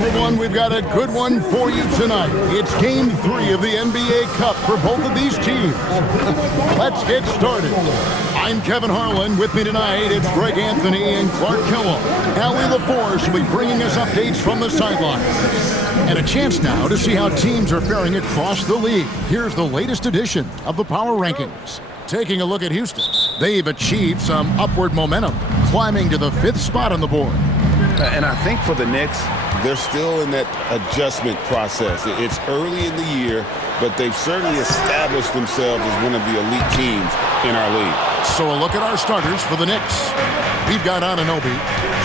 everyone. We've got a good one for you tonight. It's Game 3 of the NBA Cup for both of these teams. Let's get started. I'm Kevin Harlan. With me tonight, it's Greg Anthony and Clark Kellogg. Allie LaForce will be bringing us updates from the sidelines. And a chance now to see how teams are faring across the league. Here's the latest edition of the Power Rankings. Taking a look at Houston. They've achieved some upward momentum, climbing to the 5th spot on the board. And I think for the Knicks, they're still in that adjustment process. It's early in the year, but they've certainly established themselves as one of the elite teams in our league. So a look at our starters for the Knicks. We've got Anunoby,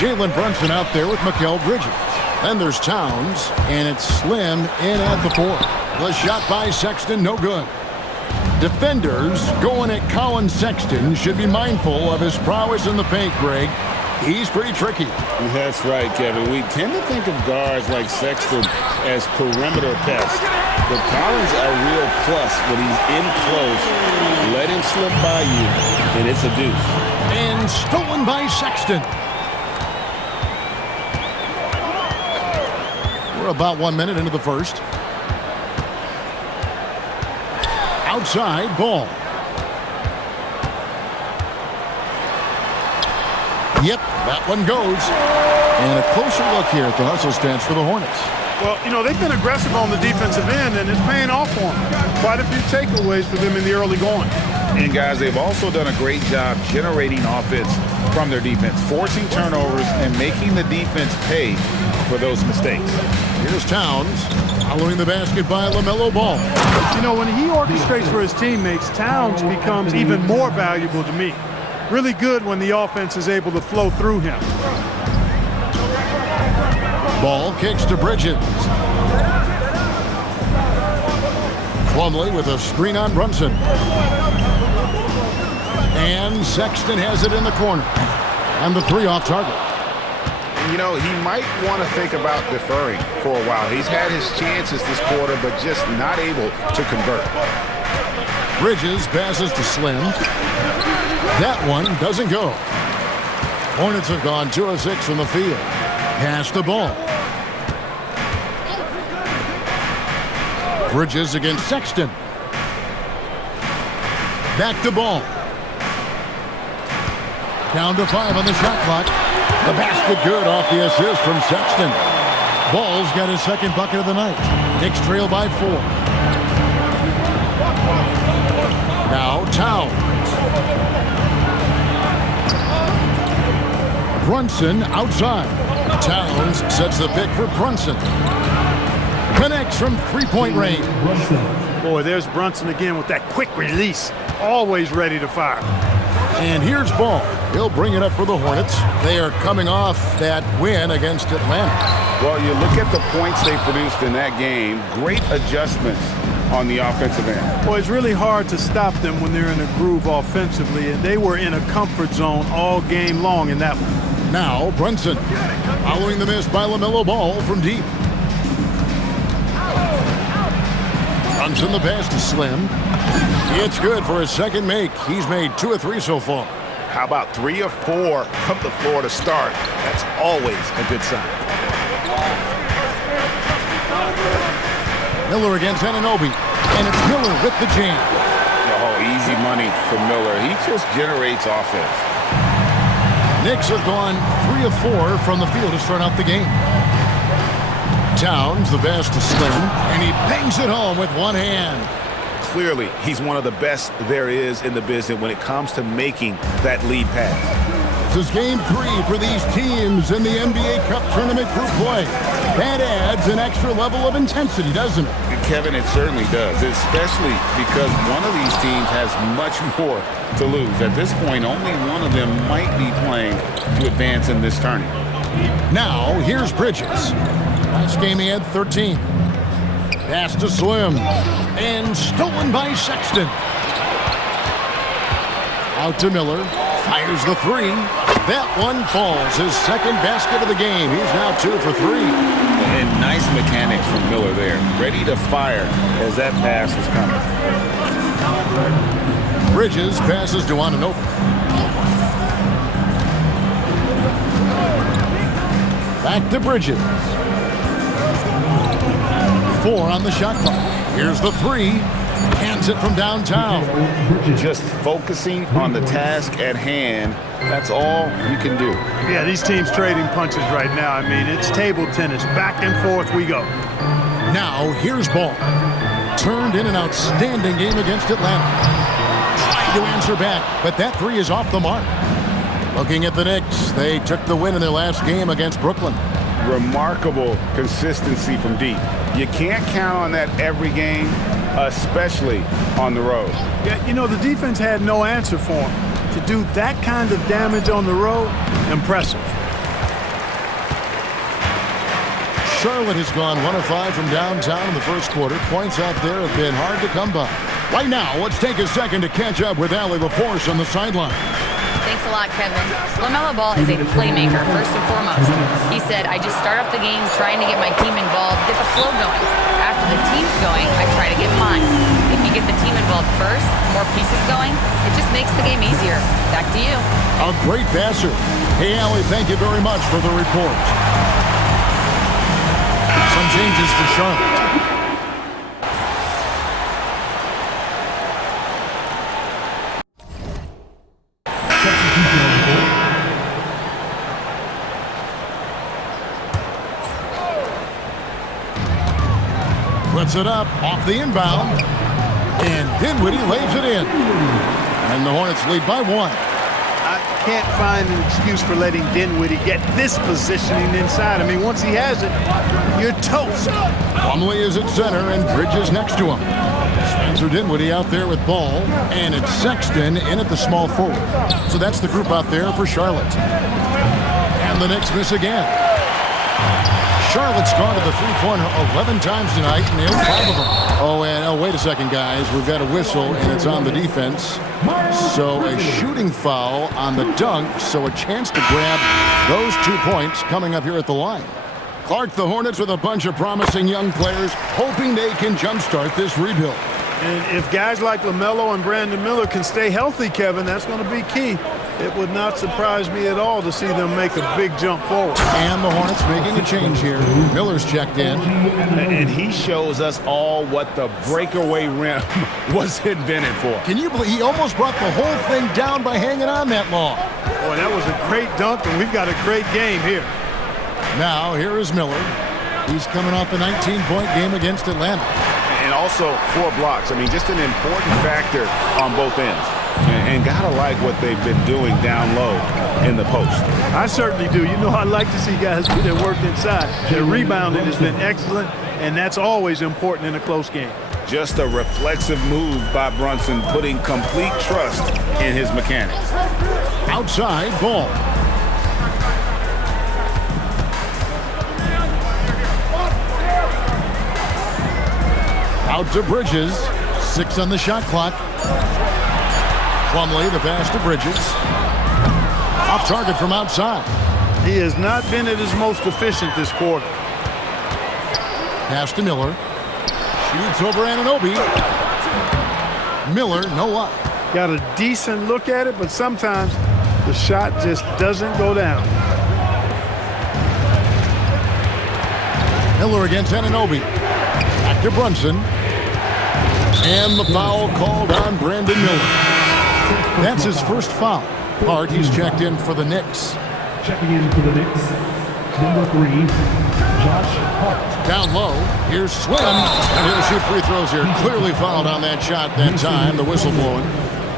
Jalen Brunson out there with Mikal Bridges. Then there's Towns, and it's Slim in at the 4. The shot by Sexton, no good. Defenders going at Colin Sexton should be mindful of his prowess in the paint, Greg. He's pretty tricky. That's right, Kevin. We tend to think of guards like Sexton as perimeter pests. But Collins a real plus when he's in close. Let him slip by you, and it's a deuce. And stolen by Sexton. We're about 1 minute into the first. Outside ball. Yep, that one goes. And a closer look here at the hustle stance for the Hornets. Well, you know, they've been aggressive on the defensive end, and it's paying off for them. Quite a few takeaways for them in the early going. And, guys, they've also done a great job generating offense from their defense, forcing turnovers and making the defense pay for those mistakes. Here's Towns, following the basket by Lamelo Ball. You know, when he orchestrates for his teammates, Towns becomes even more valuable to me. Really good when the offense is able to flow through him. Ball kicks to Bridges. Plumlee with a screen on Brunson. And Sexton has it in the corner. And the 3 off target. You know, he might want to think about deferring for a while. He's had his chances this quarter, but just not able to convert. Bridges passes to Slim. That one doesn't go. Hornets have gone 2 of 6 from the field. Pass the ball. Bridges against Sexton. Back to ball. Down to 5 on the shot clock. The basket good off the assist from Sexton. Ball's got his 2nd bucket of the night. Knicks trail by 4. Now Towns. Brunson outside. Towns sets the pick for Brunson. Connects from 3-point range. Boy, there's Brunson again with that quick release. Always ready to fire. And here's Ball. He'll bring it up for the Hornets. They are coming off that win against Atlanta. Well, you look at the points they produced in that game. Great adjustments on the offensive end. Well, it's really hard to stop them when they're in a groove offensively, and they were in a comfort zone all game long in that one. Now Brunson, following the miss by Lamelo Ball from deep. Brunson the pass to Slim. It's good for his 2nd make. He's made 2 of 3 so far. How about 3 of 4 from the floor to start? That's always a good sign. Miller against Anunoby. And it's Miller with the jam. Oh, easy money for Miller. He just generates offense. Knicks have gone 3 of 4 from the field to start out the game. Towns the pass to Slim. And he bangs it home with one hand. Clearly, he's one of the best there is in the business when it comes to making that lead pass. This is Game 3 for these teams in the NBA Cup Tournament group play. That adds an extra level of intensity, doesn't it? Kevin, it certainly does, especially because one of these teams has much more to lose. At this point, only one of them might be playing to advance in this tournament. Now, here's Bridges. Last game he had 13. Pass to Slim. And stolen by Sexton. Out to Miller. Fires the 3. That one falls. His 2nd basket of the game. He's now 2 for 3. And nice mechanics from Miller there. Ready to fire as that pass is coming. Bridges passes to Anunoby. Back to Bridges. 4 on the shot clock. Here's the 3. Hands it from downtown. Just focusing on the task at hand. That's all you can do. Yeah, these teams trading punches right now. I mean, it's table tennis. Back and forth we go. Now, here's Ball. Turned in an outstanding game against Atlanta. Trying to answer back, but that 3 is off the mark. Looking at the Knicks, they took the win in their last game against Brooklyn. Remarkable consistency from deep. You can't count on that every game, especially on the road. Yeah, you know, the defense had no answer for him. To do that kind of damage on the road, impressive. Charlotte has gone 1 of 5 from downtown in the first quarter. Points out there have been hard to come by. Right now, let's take a second to catch up with Allie LaForce on the sideline. Thanks a lot, Kevin. Lamelo Ball is a playmaker, first and foremost. He said, I just start off the game trying to get my team involved, get the flow going. After the team's going, I try to get mine. If you get the team involved first, more pieces going, it just makes the game easier. Back to you. A great passer. Hey, Allie, thank you very much for the report. Some changes for Charlotte. Puts it up off the inbound, and Dinwiddie lays it in. And the Hornets lead by 1. I can't find an excuse for letting Dinwiddie get this positioning inside. I mean, once he has it, you're toast. Plumlee is at center, and Bridges next to him. Spencer Dinwiddie out there with Ball, and it's Sexton in at the small forward. So that's the group out there for Charlotte. And the Knicks miss again. Charlotte's gone to the three-pointer 11 times tonight, nailed 5 of them. Oh, wait a second, guys. We've got a whistle, and it's on the defense. So a shooting foul on the dunk, so a chance to grab those 2 points coming up here at the line. Clark, the Hornets with a bunch of promising young players, hoping they can jumpstart this rebuild. And if guys like Lamelo and Brandon Miller can stay healthy, Kevin, that's going to be key. It would not surprise me at all to see them make a big jump forward. And the Hornets making a change here. Miller's checked in. And he shows us all what the breakaway rim was invented for. Can you believe he almost brought the whole thing down by hanging on that long? Boy, that was a great dunk, and we've got a great game here. Now, here is Miller. He's coming off a 19-point game against Atlanta. And also 4 blocks. I mean, just an important factor on both ends. And gotta like what they've been doing down low in the post. I certainly do. You know, I like to see guys do their work inside. Their rebounding has been excellent, and that's always important in a close game. Just a reflexive move by Brunson, putting complete trust in his mechanics. Outside Ball. Out to Bridges. 6 on the shot clock. Plumlee, the pass to Bridges. Off target from outside. He has not been at his most efficient this quarter. Pass to Miller. Shoots over Anunoby. Miller, no luck. Got a decent look at it, but sometimes the shot just doesn't go down. Miller against Anunoby. Back to Brunson. And the foul called on Brandon Miller. That's his first foul. Hart, he's checked in for the Knicks. Checking in for the Knicks, number 3, Josh Hart. Down low, here's Swim, and he'll shoot free throws here. Clearly fouled on that shot that time, the whistle blowing.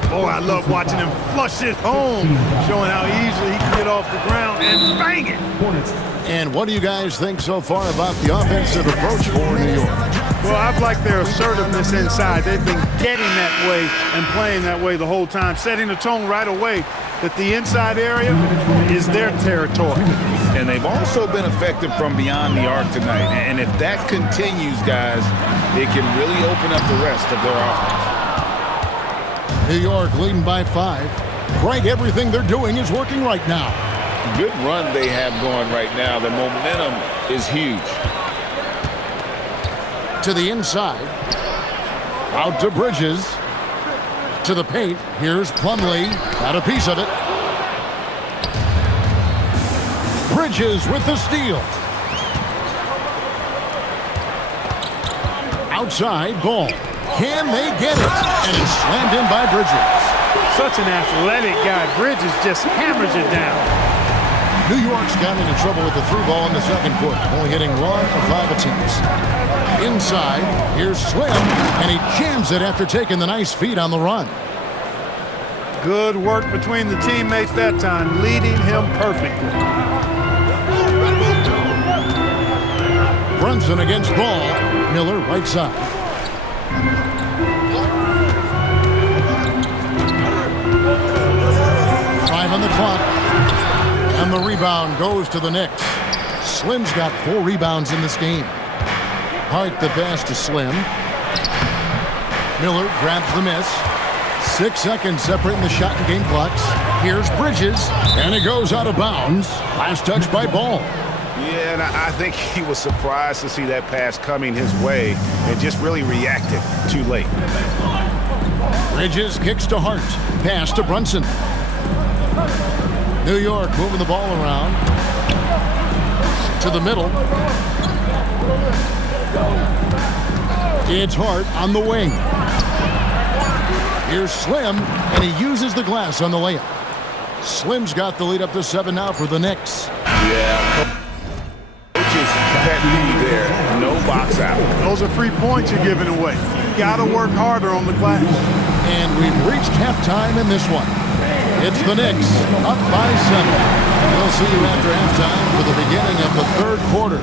Boy, I love watching him flush it home, showing how easily he can get off the ground and bang it. And what do you guys think so far about the offensive approach for New York? Well, I've liked their assertiveness inside. They've been getting that way and playing that way the whole time, setting the tone right away that the inside area is their territory. And they've also been effective from beyond the arc tonight. And if that continues, guys, it can really open up the rest of their offense. New York leading by 5. Greg, everything they're doing is working right now. Good run they have going right now. The momentum is huge. To the inside. Out to Bridges. To the paint. Here's Plumlee. Got a piece of it. Bridges with the steal. Outside ball. Can they get it? And it's slammed in by Bridges. Such an athletic guy. Bridges just hammers it down. New York's got into trouble with the through ball in the second quarter, only hitting 1 of 5 attempts. Inside, here's Slim, and he jams it after taking the nice feed on the run. Good work between the teammates that time, leading him perfectly. Brunson against ball. Miller right side. Five on the clock. And the rebound goes to the Knicks. Slim's got 4 rebounds in this game. Hart the pass to Slim. Miller grabs the miss. 6 seconds separating the shot and game clocks. Here's Bridges, and it goes out of bounds. Last touch by Ball. Yeah, and I think he was surprised to see that pass coming his way and just really reacted too late. Bridges kicks to Hart. Pass to Brunson. New York moving the ball around. To the middle. It's Hart on the wing. Here's Slim, and he uses the glass on the layup. Slim's got the lead up to 7 now for the Knicks. Yeah. Coach's pet peeve there. No box out. Those are free points you're giving away. You got to work harder on the glass. And we've reached halftime in this one. It's the Knicks up by 7. We'll see you after halftime for the beginning of the third quarter.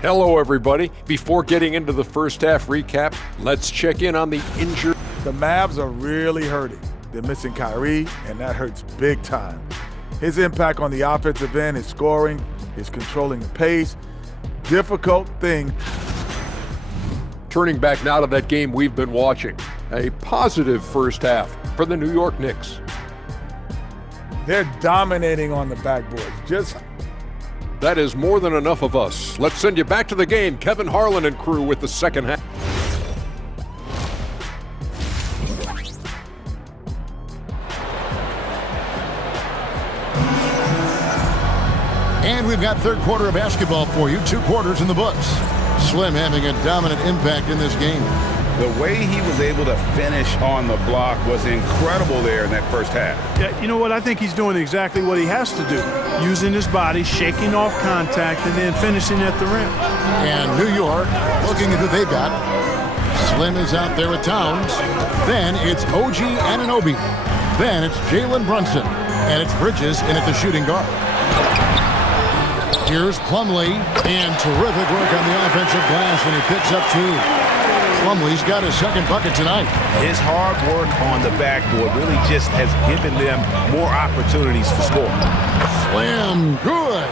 Hello, everybody. Before getting into the first half recap, let's check in on the injured. The Mavs are really hurting. They're missing Kyrie, and that hurts big time. His impact on the offensive end, his scoring, his controlling the pace, difficult thing. Turning back now to that game we've been watching. A positive first half for the New York Knicks. They're dominating on the backboard. That is more than enough of us. Let's send you back to the game. Kevin Harlan and crew with the second half. And we've got third quarter of basketball for you. 2 quarters in the books. Slim having a dominant impact in this game. The way he was able to finish on the block was incredible there in that first half. Yeah, you know what? I think he's doing exactly what he has to do. Using his body, shaking off contact, and then finishing at the rim. And New York looking at who they've got. Slim is out there with Towns. Then it's OG Anunoby. Then it's Jalen Brunson. And it's Bridges in at the shooting guard. Here's Plumlee, and terrific work on the offensive glass, and he picks up 2. Plumlee's got his second bucket tonight. His hard work on the backboard really just has given them more opportunities to score. Slim, good.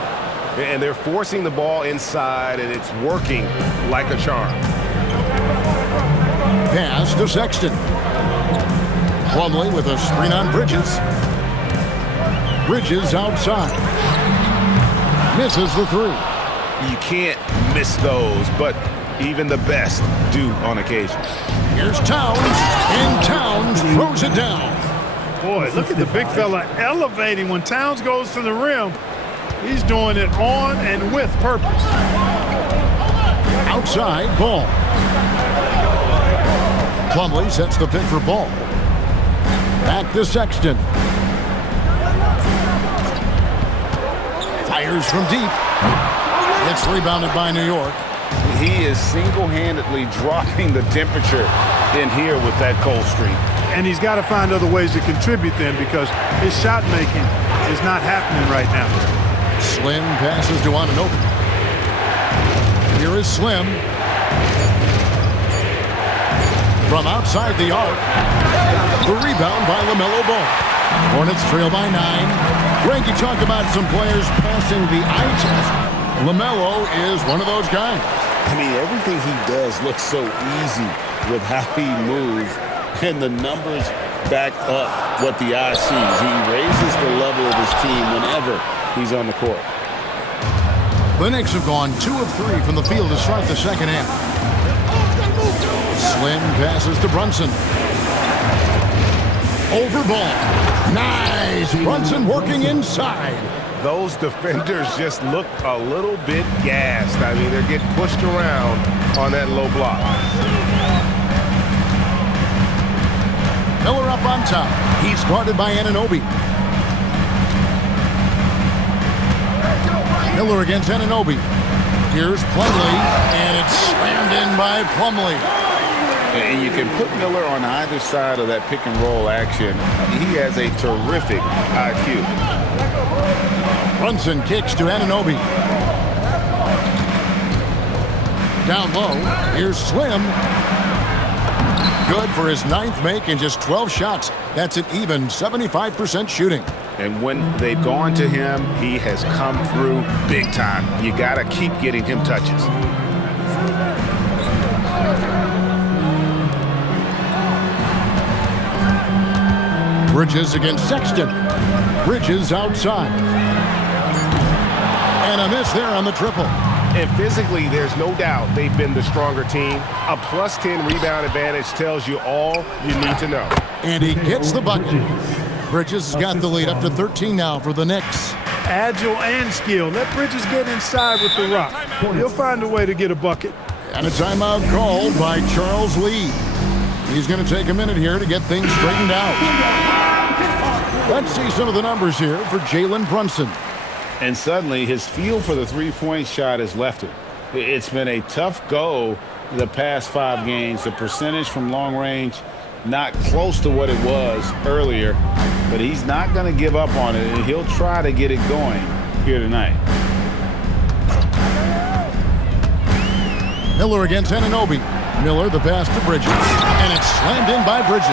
And they're forcing the ball inside, and it's working like a charm. Pass to Sexton. Plumlee with a screen on Bridges. Bridges outside. Misses the 3. You can't miss those, but even the best do on occasion. Here's Towns, and Towns throws it down. Boy, look at the big fella elevating when Towns goes to the rim. He's doing it on and with purpose. Outside Ball. Plumlee sets the pick for Ball. Back to Sexton. Fires from deep. It's rebounded by New York. He is single-handedly dropping the temperature in here with that cold streak. And he's got to find other ways to contribute then, because his shot making is not happening right now. Slim passes to Anunoby. Here is Slim. From outside the arc. The rebound by Lamelo Ball. Hornets trail by 9. Greg, you talk about some players passing the eye test. Lamelo is one of those guys. I mean, everything he does looks so easy with how he moves, and the numbers back up what the eye sees. He raises the level of his team whenever he's on the court. The Knicks have gone 2 of 3 from the field to start the second half. Slim passes to Brunson. Over Ball. Nice. Brunson working inside. those defenders just look a little bit gassed. I mean, they're getting pushed around on that low block. Miller up on top. He's guarded by Anunoby. Miller against Anunoby. Here's Plumlee, and it's slammed in by Plumlee. And you can put Miller on either side of that pick and roll action. He has a terrific IQ. Brunson kicks to Anunoby. Down low, here's Slim. Good for his 9th make in just 12 shots. That's an even 75% shooting. And when they've gone to him, he has come through big time. You got to keep getting him touches. Bridges against Sexton. Bridges outside. And a miss there on the triple. And physically, there's no doubt they've been the stronger team. A +10 rebound advantage tells you all you need to know. And he gets the bucket. Bridges has got the lead up to 13 now for the Knicks. Agile and skilled. Let Bridges get inside with the rock. He'll find a way to get a bucket. And a timeout called by Charles Lee. He's going to take a minute here to get things straightened out. Let's see some of the numbers here for Jalen Brunson. And suddenly, his feel for the three-point shot has left him. It's been a tough go the past 5 games. The percentage from long range, not close to what it was earlier, but he's not going to give up on it, and he'll try to get it going here tonight. Miller against Anunoby. Miller the pass to Bridges, and it's slammed in by Bridges.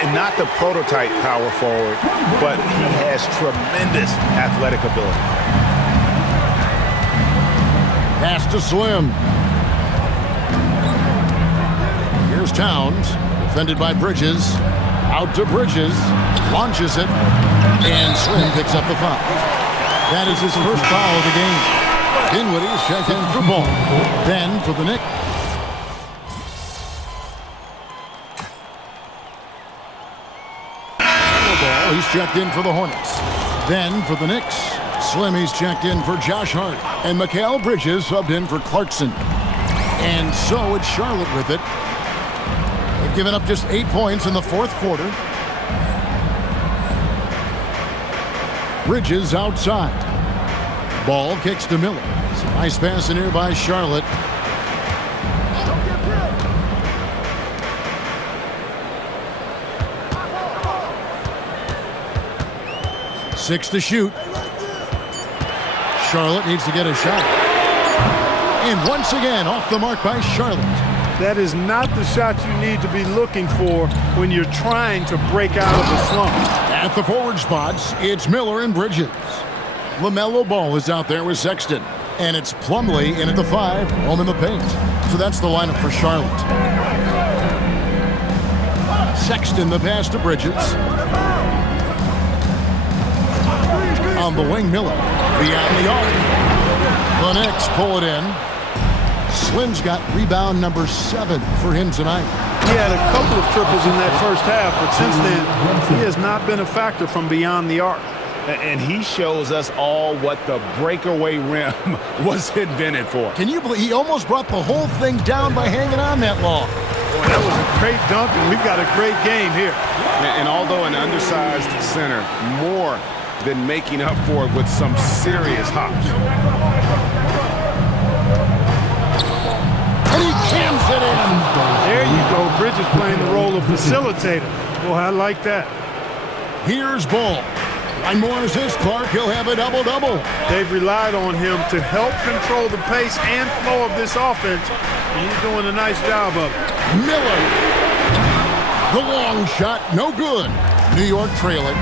And not the prototype power forward, but he has tremendous athletic ability. Pass to Slim. Here's Towns, defended by Bridges. Out to Bridges, launches it, and Slim picks up the foul. That is his first foul of the game. Dinwiddie's checked in for Ball. Then for the Knicks. He's checked in for the Hornets. Then for the Knicks, Slimmy's checked in for Josh Hart. And Mikal Bridges subbed in for Clarkson. And so it's Charlotte with it. They've given up just 8 points in the 4th quarter. Bridges outside. Ball kicks to Miller. Nice pass in here by Charlotte. Six to shoot. Charlotte needs to get a shot. And once again, off the mark by Charlotte. That is not the shot you need to be looking for when you're trying to break out of a slump. At the forward spots, it's Miller and Bridges. Lamelo Ball is out there with Sexton. And it's Plumlee in at the 5, home in the paint. So that's the lineup for Charlotte. Sexton the pass to Bridges. On the wing, Miller. Beyond the arc. The Knicks pull it in. Slim's got rebound number 7 for him tonight. He had a couple of triples in that first half, but since then, he has not been a factor from beyond the arc. And he shows us all what the breakaway rim was invented for. Can you believe he almost brought the whole thing down by hanging on that long? Boy, that was a great dunk, and we've got a great game here. And although an undersized center, more than making up for it with some serious hops. And he jams it in. There you go. Bridges playing the role of facilitator. Boy, I like that. Here's Ball. One more assist, Clark. He'll have a double-double. They've relied on him to help control the pace and flow of this offense. And he's doing a nice job of it. Miller. The long shot, no good. New York trailing.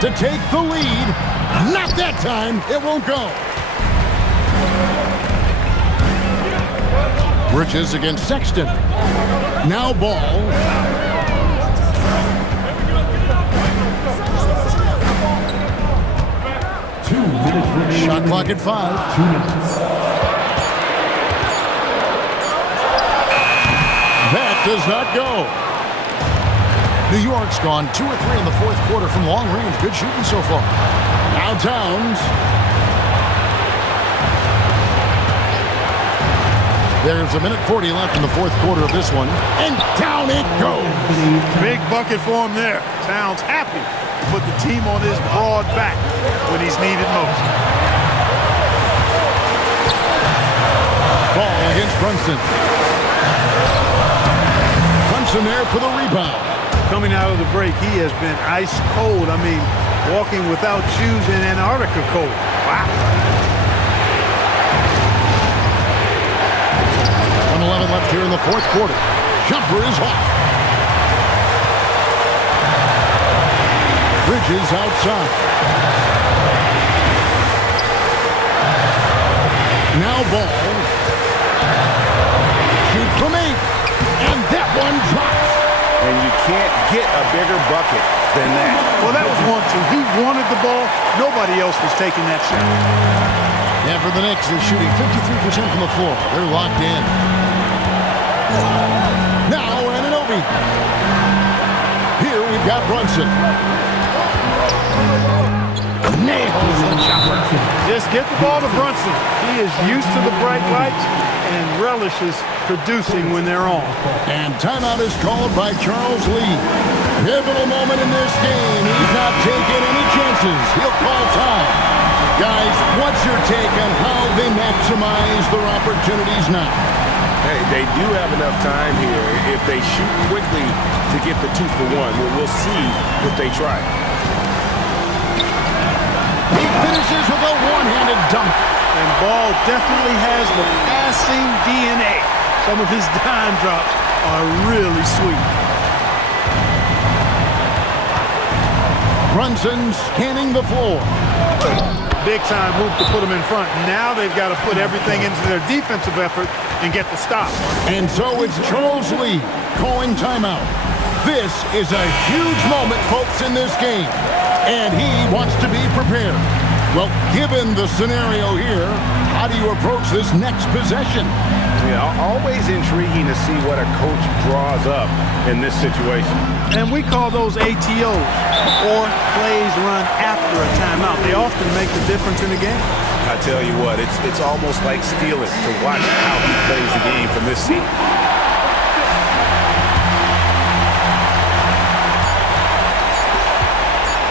To take the lead. Not that time. It won't go. Bridges against Sexton. Now Ball. Shot clock at 5. 2 minutes. That does not go. New York's gone 2 or 3 in the fourth quarter from long range. Good shooting so far. Now Towns. There's a minute 40 left in the fourth quarter of this one. And down it goes. Big bucket for him there. Towns happy to put the team on his broad back when he's needed most. Ball against Brunson. Brunson there for the rebound. Coming out of the break, he has been ice cold. I mean, walking without shoes in Antarctica cold. Wow. 1:11 left here in the fourth quarter. Jumper is off. Bridges outside. Now Ball. Shoot from 8. And that one drops. And you can't get a bigger bucket than that. Well, that was 1-2. He wanted the ball. Nobody else was taking that shot. And for the Knicks, they're shooting 53% from the floor. They're locked in. Now Anunoby. Here we've got Brunson. Nails the jumper. Just get the ball to Brunson. He is used to the bright lights and relishes producing when they're on. And timeout is called by Charles Lee. Pivotal moment in this game. He's not taking any chances. He'll call time. Guys, what's your take on how they maximize their opportunities now? Hey, they do have enough time here if they shoot quickly to get the 2 for 1. We'll see if they try. He finishes with a one-handed dunk. And Ball definitely has the passing DNA. Some of his dime drops are really sweet. Brunson scanning the floor. Big-time hoop to put them in front. Now they've got to put everything into their defensive effort and get the stop. And so it's Charles Lee calling timeout. This is a huge moment, folks, in this game. And he wants to be prepared. Well, given the scenario here, how do you approach this next possession? Yeah, always intriguing to see what a coach draws up in this situation. And we call those ATOs, or plays run after a timeout. They often make the difference in the game. I tell you what, it's almost like stealing to watch how he plays the game from this seat.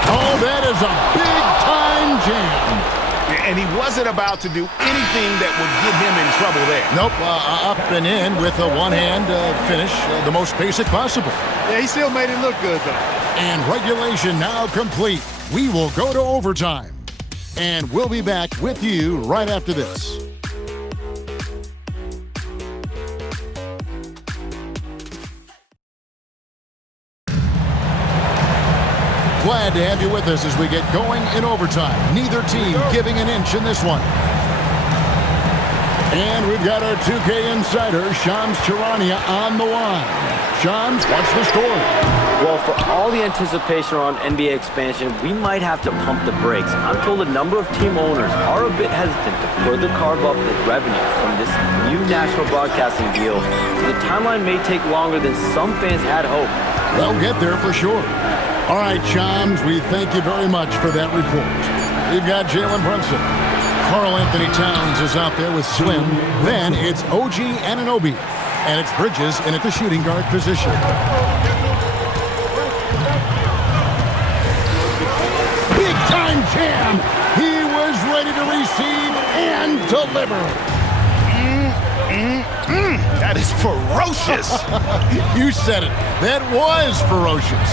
Oh, that is a big-time jam. And he wasn't about to do anything that would get him in trouble there. Nope, up and in with a one-hand finish, the most basic possible. Yeah, he still made it look good, though. And regulation now complete. We will go to overtime. And we'll be back with you right after this. Glad to have you with us as we get going in overtime. Neither team giving an inch in this one. And we've got our 2K insider, Shams Charania, on the line. Shams, what's the story? Well, for all the anticipation around NBA expansion, we might have to pump the brakes. I'm told a number of team owners are a bit hesitant to further carve up the revenue from this new national broadcasting deal, so the timeline may take longer than some fans had hoped. They'll get there for sure. All right, Shams, we thank you very much for that report. We've got Jalen Brunson. Karl Anthony Towns is out there with Slim. Then it's OG Anunoby. And it's Bridges in at the shooting guard position. Big time jam. He was ready to receive and deliver. That is ferocious. You said it. That was ferocious.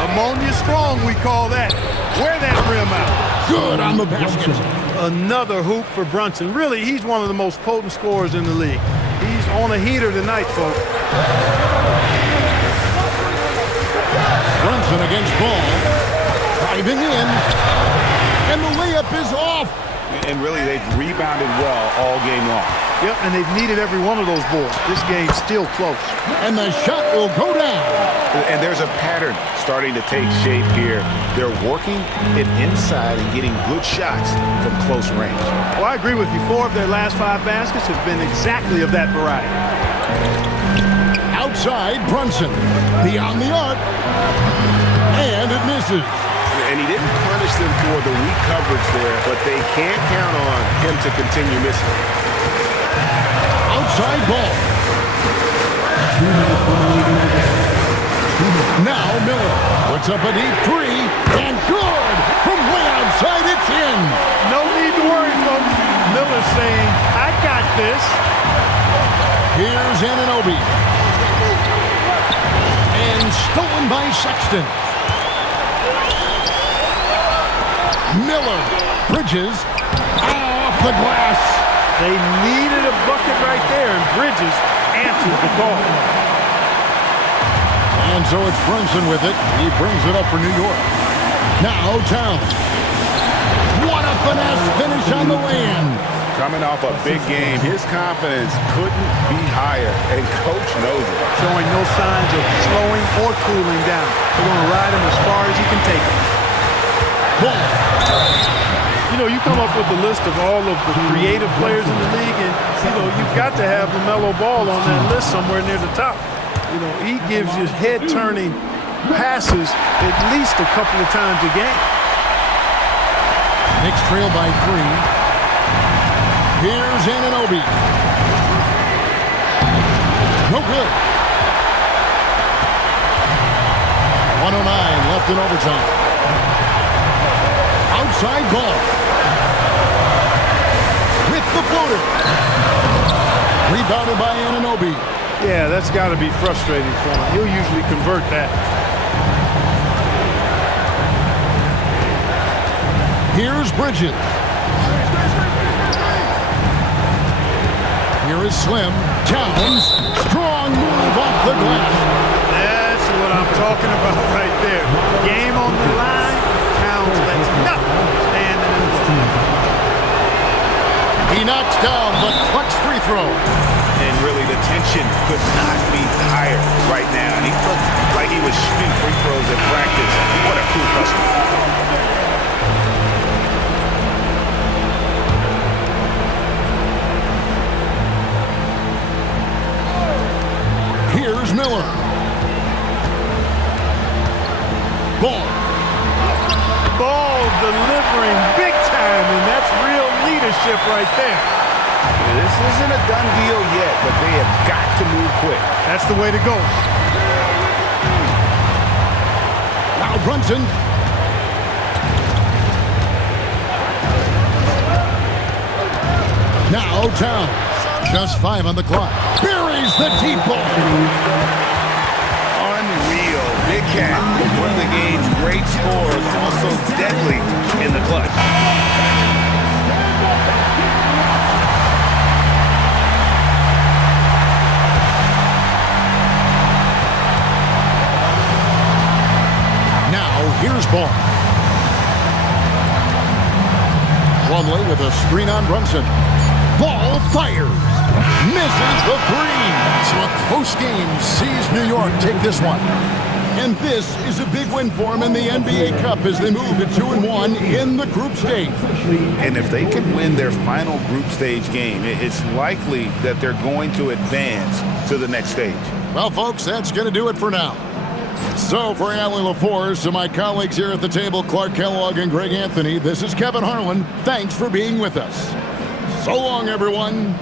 Ammonia strong, we call that. Wear that rim out. Good on the basket. Another hoop for Brunson. Really, he's one of the most potent scorers in the league. He's on a heater tonight, folks. Brunson against Ball. Driving in. And the layup is off. And really, they've rebounded well all game long. Yep, and they've needed every one of those boards. This game's still close. And the shot will go down. And there's a pattern starting to take shape here. They're working it inside and getting good shots from close range. Well, I agree with you. 4 of their last 5 baskets have been exactly of that variety. outside, Brunson. Beyond the arc. And it misses. And he didn't punish them for the weak coverage there, but they can't count on him to continue missing. Outside ball. Now Miller puts up a deep three, and good! From way outside, it's in! No need to worry, folks. Miller's saying, I got this. Here's Anunoby. And stolen by Sexton. Miller, Bridges, off the glass. They needed a bucket right there, and Bridges answered the call. And so it's Brunson with it. He brings it up for New York. Now Towns. What a finesse finish on the lay-in. Coming off a big game, his confidence couldn't be higher, and Coach knows it. Showing no signs of slowing or cooling down. They're going to ride him as far as he can take him. Ball. You know, you come up with a list of all of the creative players in the league, and, you know, you've got to have Lamelo Ball on that list somewhere near the top. You know, he gives you head-turning passes at least a couple of times a game. Knicks trail by 3. Here's Anunoby. No good. 109 left in overtime. Outside ball. With the floater. Rebounded by Anunoby. Yeah, that's got to be frustrating for him. He'll usually convert that. Here's Bridges. Here is Slim. Towns. Strong move off the glass. That's what I'm talking about right there. Game on the line. Towns lets nothing stand in his way. He knocks down the clutch free throw. And really, the tension could not be higher right now. And he looked like he was shooting free throws at practice. What a cool customer. Here's Miller. Ball. Ball delivering big time, and that's real leadership right there. This isn't a done deal yet, but they have got to move quick. That's the way to go. Now Brunson. Now Towns. Just 5 on the clock. Buries the deep ball. Unreal. Big Cat, one of the game's great scorers, also deadly in the clutch. Now here's Ball. Plumlee with a screen on Brunson. Ball fires. Misses the 3. So a close game sees New York take this one. And this is a big win for them in the NBA Cup as they move to 2-1 in the group stage. And if they can win their final group stage game, it's likely that they're going to advance to the next stage. Well, folks, that's going to do it for now. So for Allie LaForce and my colleagues here at the table, Clark Kellogg and Greg Anthony, this is Kevin Harlan. Thanks for being with us. So long, everyone.